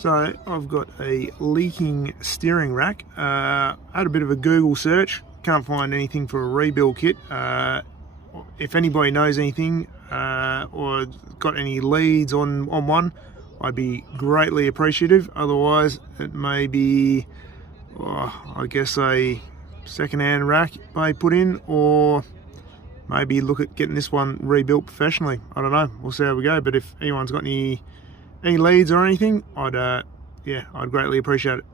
So I've got a leaking steering rack. I had a bit of a Google search, can't find anything for a rebuild kit. If anybody knows anything or got any leads on one, I'd be greatly appreciative. Otherwise it may be, I guess, a second-hand rack may put in, or maybe look at getting this one rebuilt professionally. I don't know, we'll see how we go. But if anyone's got any leads or anything, I'd greatly appreciate it.